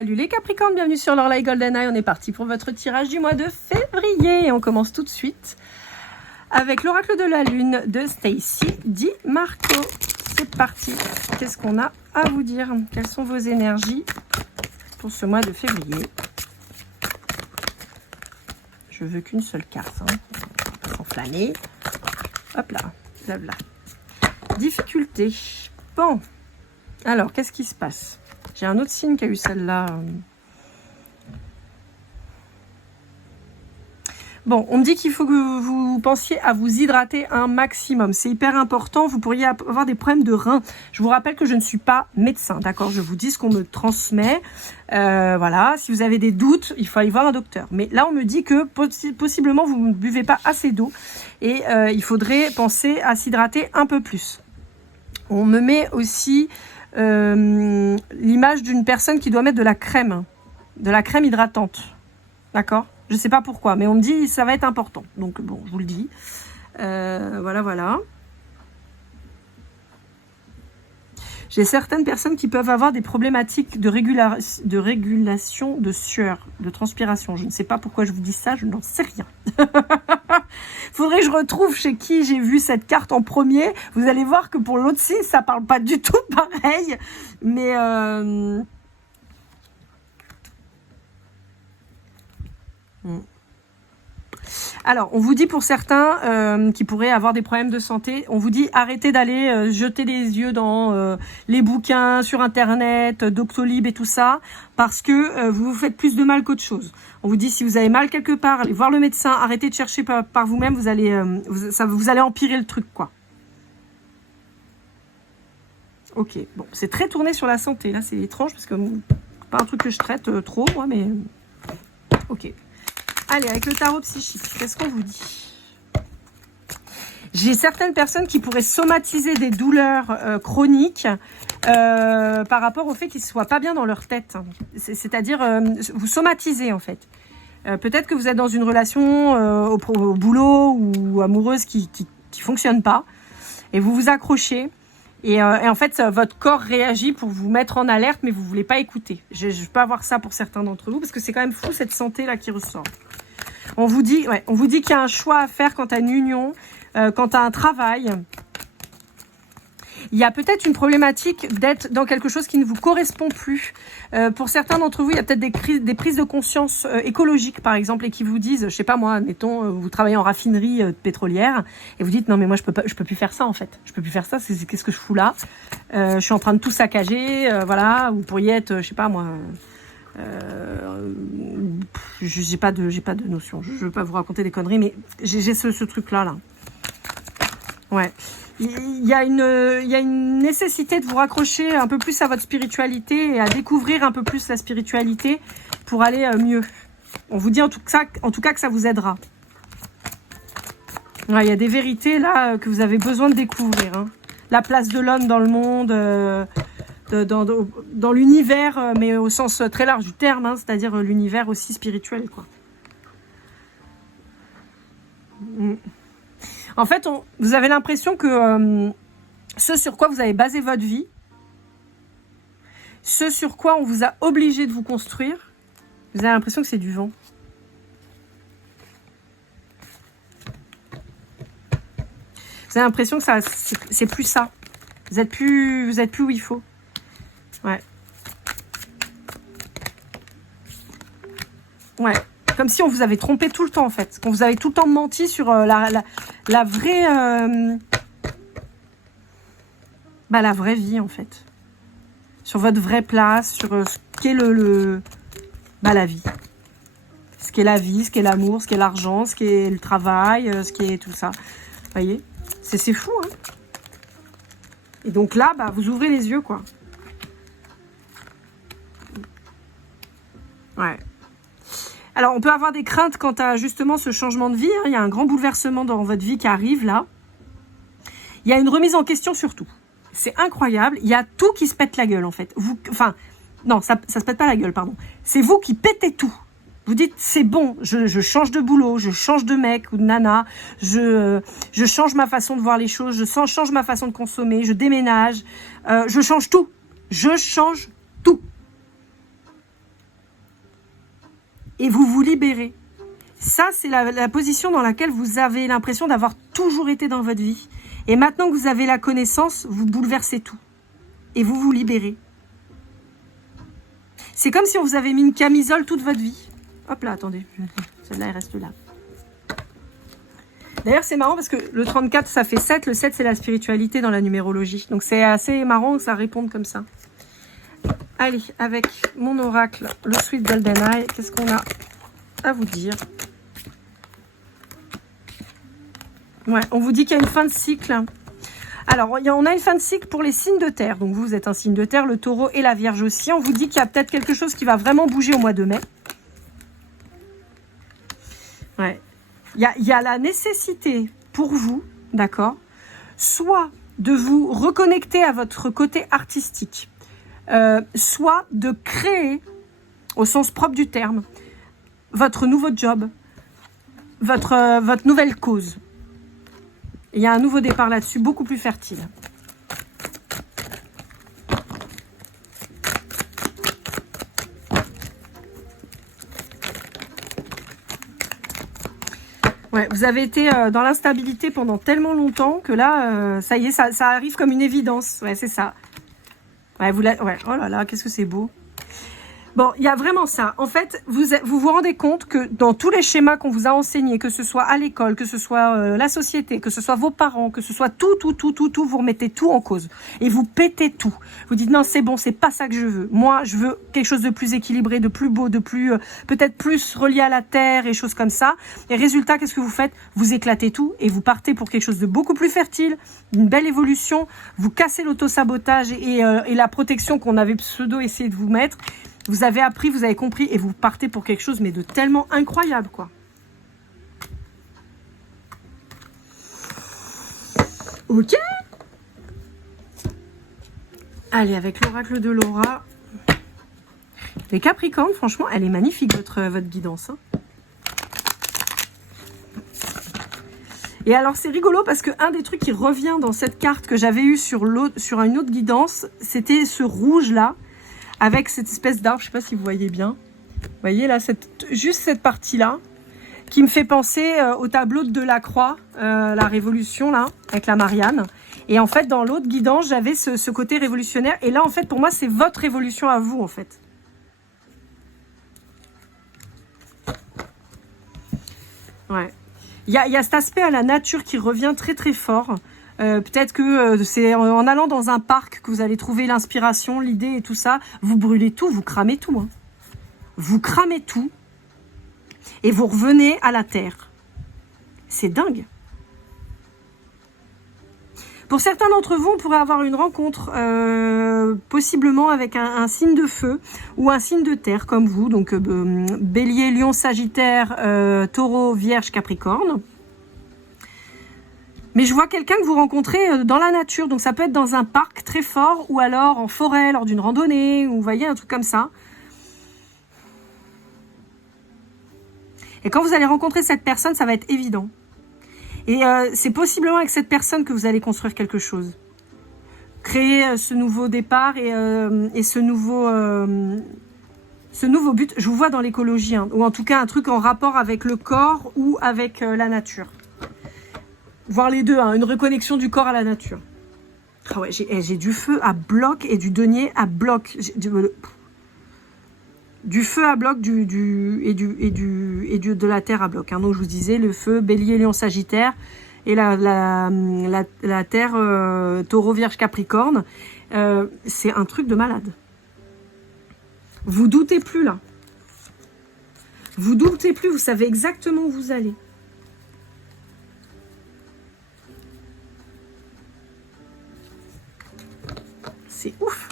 Salut les Capricornes, bienvenue sur l'Orlaï Golden Eye. On est parti pour votre tirage du mois de février et on commence tout de suite avec l'oracle de la lune de Stacy Di Marco. C'est parti. Qu'est-ce qu'on a à vous dire? Quelles sont vos énergies pour ce mois de février? Je veux qu'une seule carte, hein. On va pas s'enflammer. Hop là, blabla. Difficulté. Bon, alors qu'est-ce qui se passe? J'ai un autre signe qui a eu celle-là. Bon, on me dit qu'il faut que vous pensiez à vous hydrater un maximum. C'est hyper important. Vous pourriez avoir des problèmes de reins. Je vous rappelle que je ne suis pas médecin, d'accord? Je vous dis ce qu'on me transmet. Voilà, si vous avez des doutes, il faut aller voir un docteur. Mais là, on me dit que possiblement, vous ne buvez pas assez d'eau. Et il faudrait penser à s'hydrater un peu plus. On me met aussi l'image d'une personne qui doit mettre de la crème hydratante, d'accord? Je sais pas pourquoi, mais on me dit ça va être important, donc bon, je vous le dis. Voilà. J'ai certaines personnes qui peuvent avoir des problématiques de régulation de sueur, de transpiration. Je ne sais pas pourquoi je vous dis ça, je n'en sais rien. Faudrait que je retrouve chez qui j'ai vu cette carte en premier. Vous allez voir que pour l'autre signe, ça parle pas du tout pareil. Mais alors, on vous dit pour certains qui pourraient avoir des problèmes de santé, on vous dit arrêtez d'aller jeter les yeux dans les bouquins sur Internet, Doctolib et tout ça, parce que vous vous faites plus de mal qu'autre chose. On vous dit si vous avez mal quelque part, allez voir le médecin, arrêtez de chercher par vous-même, vous allez empirer le truc, quoi. Ok, bon, c'est très tourné sur la santé, là, c'est étrange, parce que pas un truc que je traite trop, moi, mais ok. Allez, avec le tarot psychique, qu'est-ce qu'on vous dit? J'ai certaines personnes qui pourraient somatiser des douleurs chroniques par rapport au fait qu'ils ne soient pas bien dans leur tête. C'est-à-dire, vous somatisez en fait. Peut-être que vous êtes dans une relation au boulot ou amoureuse qui fonctionne pas et vous vous accrochez. Et en fait, votre corps réagit pour vous mettre en alerte, mais vous voulez pas écouter. Je peux avoir ça pour certains d'entre vous, parce que c'est quand même fou cette santé-là qui ressort. On vous dit qu'il y a un choix à faire quant à une union, quant à un travail. Il y a peut-être une problématique d'être dans quelque chose qui ne vous correspond plus. Pour certains d'entre vous, il y a peut-être des prises de conscience écologiques, par exemple, et qui vous disent, je sais pas moi, admettons, vous travaillez en raffinerie pétrolière, et vous dites, non mais moi je peux plus faire ça en fait. Je peux plus faire ça, qu'est-ce que je fous là? Je suis en train de tout saccager, voilà. Vous pourriez être, je sais pas moi... j'ai pas de notion. Je veux pas vous raconter des conneries, mais j'ai ce truc-là. Ouais. Il y a une nécessité de vous raccrocher un peu plus à votre spiritualité et à découvrir un peu plus la spiritualité pour aller mieux. On vous dit en tout cas que ça vous aidera. Ouais, il y a des vérités là que vous avez besoin de découvrir. Hein. La place de l'homme dans le monde, dans l'univers, mais au sens très large du terme, hein, c'est-à-dire l'univers aussi spirituel, quoi. En fait, vous avez l'impression que ce sur quoi vous avez basé votre vie, ce sur quoi on vous a obligé de vous construire, vous avez l'impression que c'est du vent. Vous avez l'impression que ça, c'est plus ça. Vous êtes plus où il faut. Ouais. Ouais. Comme si on vous avait trompé tout le temps, en fait. Qu'on vous avait tout le temps menti sur la vraie... la vraie vie, en fait. Sur votre vraie place, sur ce qu'est la vie. Ce qu'est la vie, ce qu'est l'amour, ce qu'est l'argent, ce qu'est le travail, ce qu'est tout ça. Vous voyez? C'est fou, hein? Et donc là, vous ouvrez les yeux, quoi. Ouais. Alors, on peut avoir des craintes quant à justement ce changement de vie. Hein. Il y a un grand bouleversement dans votre vie qui arrive là. Il y a une remise en question surtout. C'est incroyable. Il y a tout qui se pète la gueule en fait. Non, ça se pète pas la gueule, pardon. C'est vous qui pétez tout. Vous dites, c'est bon, je change de boulot, je change de mec ou de nana, je change ma façon de voir les choses, je change ma façon de consommer, je déménage, je change tout. Je change tout. et vous vous libérez. Ça, c'est la position dans laquelle vous avez l'impression d'avoir toujours été dans votre vie. Et maintenant que vous avez la connaissance, vous bouleversez tout. Et vous vous libérez. C'est comme si on vous avait mis une camisole toute votre vie. Hop là, attendez. Celle-là, elle reste là. D'ailleurs, c'est marrant parce que le 34, ça fait 7. Le 7, c'est la spiritualité dans la numérologie. Donc, c'est assez marrant que ça réponde comme ça. Allez, avec mon oracle, le Sweet Golden Eye, qu'est-ce qu'on a à vous dire? Ouais, on vous dit qu'il y a une fin de cycle. Alors, on a une fin de cycle pour les signes de terre. Donc, vous êtes un signe de terre, le taureau et la vierge aussi. On vous dit qu'il y a peut-être quelque chose qui va vraiment bouger au mois de mai. Ouais. Il y a la nécessité pour vous, d'accord, soit de vous reconnecter à votre côté artistique, soit de créer, au sens propre du terme, votre nouveau job, votre nouvelle cause. Il y a un nouveau départ là-dessus, beaucoup plus fertile. Ouais, vous avez été dans l'instabilité pendant tellement longtemps que là, ça y est, ça arrive comme une évidence. Ouais, c'est ça. Ouais, ouais, oh là là, qu'est-ce que c'est beau. Bon, il y a vraiment ça. En fait, vous vous rendez compte que dans tous les schémas qu'on vous a enseignés, que ce soit à l'école, que ce soit la société, que ce soit vos parents, que ce soit tout, vous remettez tout en cause. Et vous pétez tout. Vous dites non, c'est bon, c'est pas ça que je veux. Moi, je veux quelque chose de plus équilibré, de plus beau, de plus, peut-être plus relié à la terre et choses comme ça. Et résultat, qu'est-ce que vous faites? Vous éclatez tout et vous partez pour quelque chose de beaucoup plus fertile, une belle évolution. Vous cassez l'auto-sabotage et la protection qu'on avait pseudo essayé de vous mettre. Vous avez appris, vous avez compris et vous partez pour quelque chose mais de tellement incroyable, quoi. Ok. Allez, avec l'oracle de Laura. Les Capricornes, franchement, elle est magnifique, votre guidance. Hein. Et alors, c'est rigolo parce que un des trucs qui revient dans cette carte que j'avais eu sur une autre guidance, c'était ce rouge-là. Avec cette espèce d'arbre, je ne sais pas si vous voyez bien. Vous voyez là, juste cette partie-là, qui me fait penser au tableau de Delacroix, la Révolution, là, avec la Marianne. Et en fait, dans l'autre guidance, j'avais ce côté révolutionnaire. Et là, en fait, pour moi, c'est votre révolution à vous, en fait. Ouais. Il y a cet aspect à la nature qui revient très, très fort. Peut-être que c'est en allant dans un parc que vous allez trouver l'inspiration, l'idée et tout ça. Vous brûlez tout, vous cramez tout. Hein. Vous cramez tout et vous revenez à la terre. C'est dingue. Pour certains d'entre vous, on pourrait avoir une rencontre possiblement avec un signe de feu ou un signe de terre comme vous. Donc Bélier, Lion, Sagittaire, Taureau, Vierge, Capricorne. Mais je vois quelqu'un que vous rencontrez dans la nature. Donc, ça peut être dans un parc très fort ou alors en forêt lors d'une randonnée. Ou vous voyez, un truc comme ça. Et quand vous allez rencontrer cette personne, ça va être évident. Et c'est possiblement avec cette personne que vous allez construire quelque chose. Créer ce nouveau départ et ce nouveau but. Je vous vois dans l'écologie. Hein, ou en tout cas, un truc en rapport avec le corps ou avec la nature. Voir les deux, hein, une reconnexion du corps à la nature. Ah ouais, j'ai du feu à bloc et du denier à bloc. Du feu à bloc de la terre à bloc. Hein. Donc je vous disais, le feu, Bélier, Lion, Sagittaire et la terre, Taureau, Vierge, Capricorne. C'est un truc de malade. Vous doutez plus là. Vous doutez plus, vous savez exactement où vous allez. C'est ouf.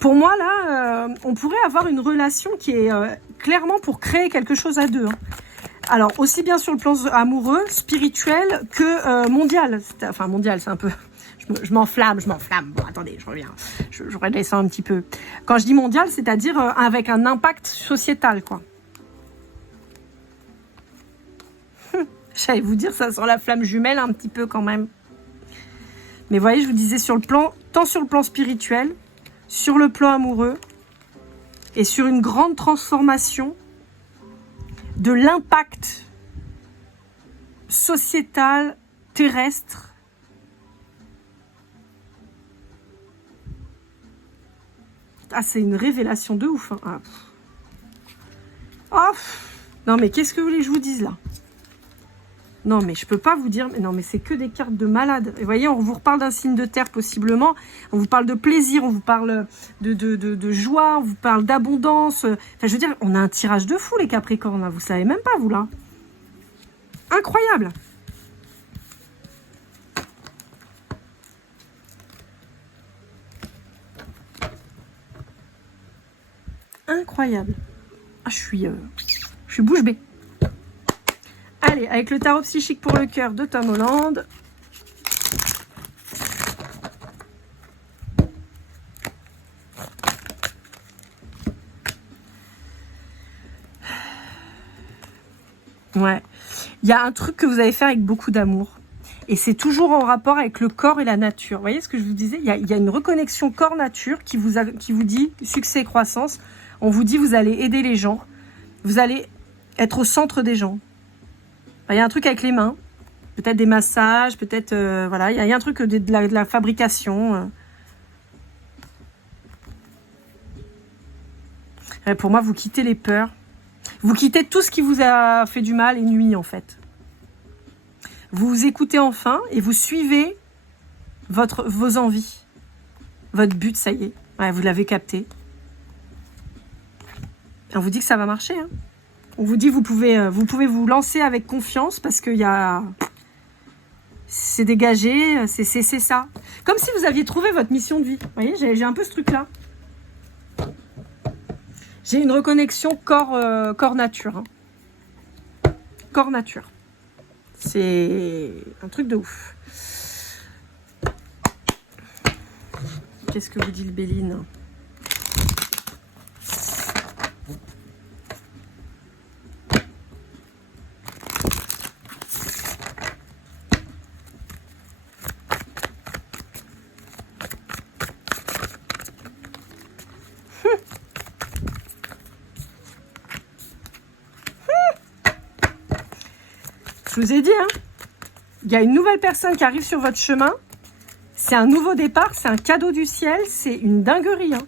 Pour moi, là, on pourrait avoir une relation qui est clairement pour créer quelque chose à deux. Hein. Alors, aussi bien sur le plan amoureux, spirituel que mondial. Enfin, mondial, c'est un peu... Je m'enflamme. Bon, attendez, je reviens. Je redescends un petit peu. Quand je dis mondial, c'est-à-dire avec un impact sociétal, quoi. J'allais vous dire, ça sent la flamme jumelle un petit peu quand même. Mais vous voyez, je vous disais sur le plan, tant sur le plan spirituel, sur le plan amoureux et sur une grande transformation de l'impact sociétal, terrestre. Ah, c'est une révélation de ouf. Hein. Ah. Oh, non, mais qu'est-ce que vous voulez que je vous dise là? Non, mais je peux pas vous dire... Non, mais c'est que des cartes de malade. Et vous voyez, on vous reparle d'un signe de terre, possiblement. On vous parle de plaisir, on vous parle de joie, on vous parle d'abondance. Enfin, je veux dire, on a un tirage de fou, les Capricornes. Là. Vous savez même pas, vous, là. Incroyable. Incroyable. Ah, je suis bouche bée. Allez, avec le tarot psychique pour le cœur de Tom Holland. Ouais. Il y a un truc que vous allez faire avec beaucoup d'amour. Et c'est toujours en rapport avec le corps et la nature. Vous voyez ce que je vous disais? Il y a une reconnexion corps-nature qui vous dit succès et croissance. On vous dit vous allez aider les gens. Vous allez être au centre des gens. Il y a un truc avec les mains. Peut-être des massages, peut-être... voilà, il y a un truc de la fabrication. Pour moi, vous quittez les peurs. Vous quittez tout ce qui vous a fait du mal et nuit, en fait. Vous vous écoutez enfin et vous suivez vos envies. Votre but, ça y est. Ouais, vous l'avez capté. On vous dit que ça va marcher. Hein. On vous dit que vous pouvez vous lancer avec confiance parce qu'il y a... C'est dégagé, c'est ça. Comme si vous aviez trouvé votre mission de vie. Vous voyez, j'ai un peu ce truc-là. J'ai une reconnexion corps-nature. Hein. Corps-nature. C'est un truc de ouf. Qu'est-ce que vous dit le Béline? Je vous ai dit, hein, il y a une nouvelle personne qui arrive sur votre chemin. C'est un nouveau départ, c'est un cadeau du ciel, c'est une dinguerie. Hein.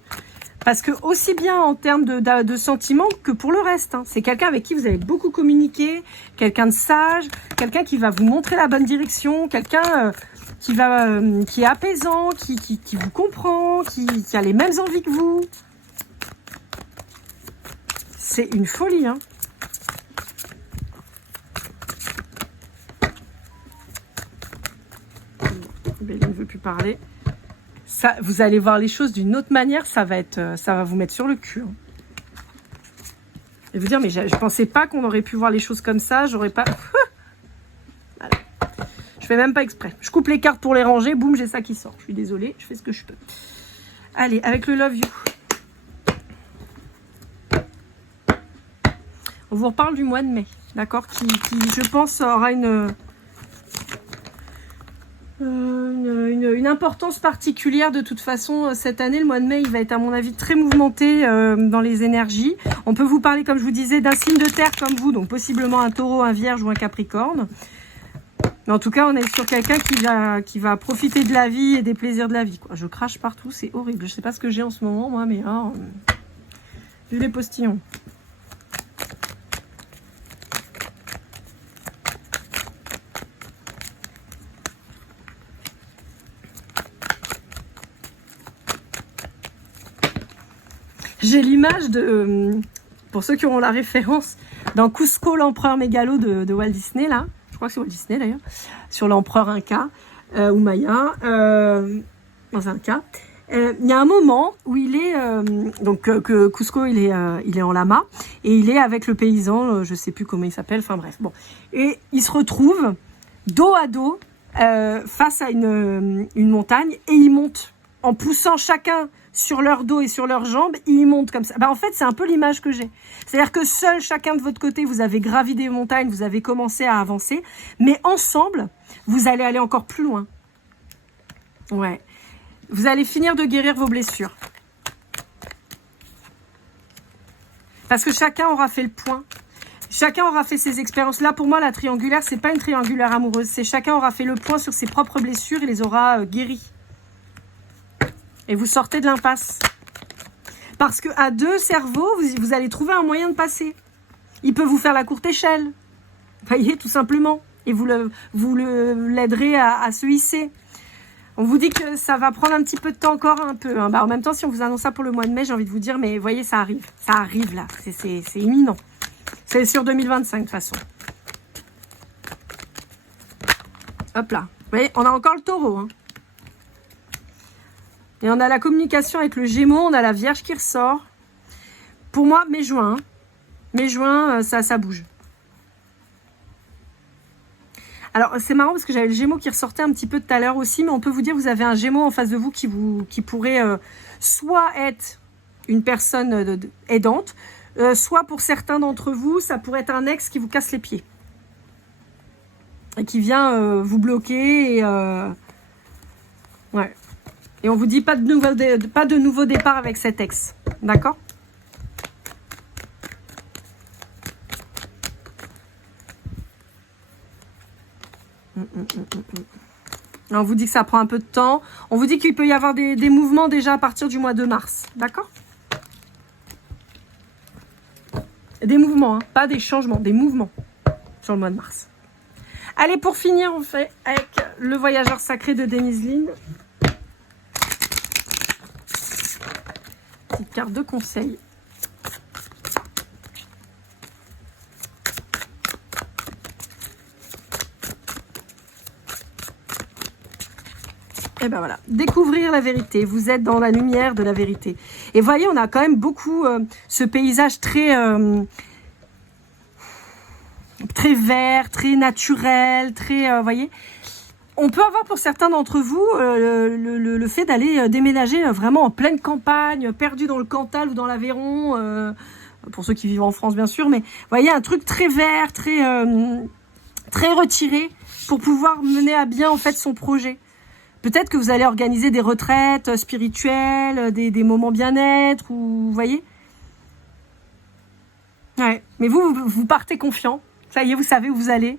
Parce que aussi bien en termes de sentiments que pour le reste. Hein. C'est quelqu'un avec qui vous allez beaucoup communiquer, quelqu'un de sage, quelqu'un qui va vous montrer la bonne direction, quelqu'un qui est apaisant, qui vous comprend, qui a les mêmes envies que vous. C'est une folie, hein. Il ne veut plus parler. Ça, vous allez voir les choses d'une autre manière. Ça va vous mettre sur le cul. Hein. Et vous dire, mais je pensais pas qu'on aurait pu voir les choses comme ça. J'aurais pas. Voilà. Je fais même pas exprès. Je coupe les cartes pour les ranger. Boum, j'ai ça qui sort. Je suis désolée. Je fais ce que je peux. Allez, avec le Love You. On vous reparle du mois de mai, d'accord, qui, je pense, aura une importance particulière de toute façon cette année. Le mois de mai, il va être à mon avis très mouvementé dans les énergies. On peut vous parler, comme je vous disais, d'un signe de terre comme vous, donc possiblement un taureau, un vierge ou un capricorne. Mais en tout cas, on est sur quelqu'un qui va profiter de la vie et des plaisirs de la vie, quoi. Je crache partout, c'est horrible. Je sais pas ce que j'ai en ce moment, moi, mais vu les postillons. J'ai l'image de, pour ceux qui auront la référence, dans Cusco, l'empereur mégalo de Walt Disney, là. Je crois que c'est Walt Disney, d'ailleurs. Sur l'empereur Inca, ou Maya, dans un cas. Il y a un moment où il est... donc, que Cusco, il est en lama. Et il est avec le paysan, je sais plus comment il s'appelle, enfin bref. Bon. Et il se retrouve dos à dos, face à une montagne. Et ils montent en poussant chacun sur leur dos et sur leurs jambes, ils montent comme ça. En fait, c'est un peu l'image que j'ai. C'est-à-dire que seul, chacun de votre côté, vous avez gravi des montagnes, vous avez commencé à avancer, mais ensemble, vous allez aller encore plus loin. Ouais. Vous allez finir de guérir vos blessures. Parce que chacun aura fait le point. Chacun aura fait ses expériences. Là, pour moi, la triangulaire, c'est pas une triangulaire amoureuse. C'est chacun aura fait le point sur ses propres blessures et les aura guéries. Et vous sortez de l'impasse. Parce qu'à deux cerveaux, vous allez trouver un moyen de passer. Il peut vous faire la courte échelle. Vous voyez, tout simplement. Et vous l'aiderez à se hisser. On vous dit que ça va prendre un petit peu de temps encore, un peu. Hein. Bah, en même temps, si on vous annonce ça pour le mois de mai, j'ai envie de vous dire, mais voyez, ça arrive. Ça arrive là. C'est imminent. C'est sur 2025 de toute façon. Hop là. Vous voyez, on a encore le taureau. Hein. Et on a la communication avec le Gémeaux. On a la Vierge qui ressort. Pour moi, mai-juin. Hein. Mai-juin, ça bouge. Alors, c'est marrant parce que j'avais le Gémeaux qui ressortait un petit peu tout à l'heure aussi. Mais on peut vous dire, vous avez un Gémeaux en face de vous qui pourrait soit être une personne aidante, soit pour certains d'entre vous, ça pourrait être un ex qui vous casse les pieds. Et qui vient vous bloquer. Ouais. Et on vous dit pas de nouveau départ avec cet ex. D'accord ? On vous dit que ça prend un peu de temps. On vous dit qu'il peut y avoir des mouvements déjà à partir du mois de mars. D'accord ? Des mouvements, hein, pas des changements, des mouvements sur le mois de mars. Allez, pour finir, on fait avec le voyageur sacré de Denise Linde. Petite carte de conseil. Et ben voilà, découvrir la vérité. Vous êtes dans la lumière de la vérité. Et voyez, on a quand même beaucoup ce paysage très vert, très naturel, très, voyez. On peut avoir pour certains d'entre vous le fait d'aller déménager vraiment en pleine campagne, perdu dans le Cantal ou dans l'Aveyron, pour ceux qui vivent en France bien sûr, mais voyez un truc très vert, très retiré pour pouvoir mener à bien en fait son projet. Peut-être que vous allez organiser des retraites spirituelles, des moments bien-être, ou vous voyez. Ouais. Mais vous partez confiant. Ça y est, vous savez où vous allez.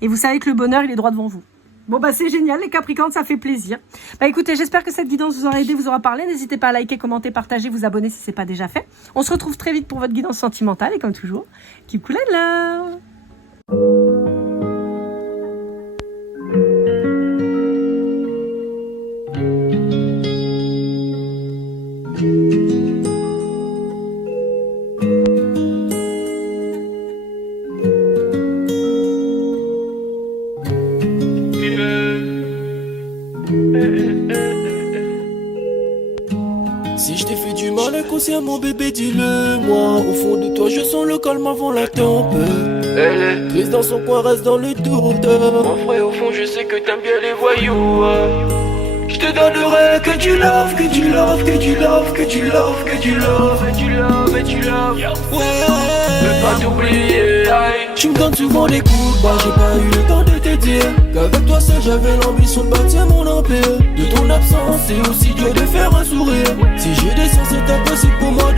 Et vous savez que le bonheur, il est droit devant vous. Bon, bah c'est génial, les Capricornes, ça fait plaisir. Bah écoutez, j'espère que cette guidance vous aura aidé, vous aura parlé. N'hésitez pas à liker, commenter, partager, vous abonner si ce n'est pas déjà fait. On se retrouve très vite pour votre guidance sentimentale. Et comme toujours, keep cool and love. Si je t'ai fait du mal inconsciemment bébé dis-le moi. Au fond de toi je sens le calme avant la tempête. Elle est prise dans son coin, reste dans le doute. Mon frère au fond je sais que t'aimes bien les voyous. Je te donnerai que du love, que du love, que du love, que du love, que du love, et du love, et du love. Ouais, veux pas t'oublier. Tu me donnes souvent des coups de barre, j'ai pas eu le temps de te dire qu'avec toi seul j'avais l'ambition de bâtir mon empire. De ton absence c'est aussi dur de faire un sourire. Si j'ai des sens c'est impossible pour moi de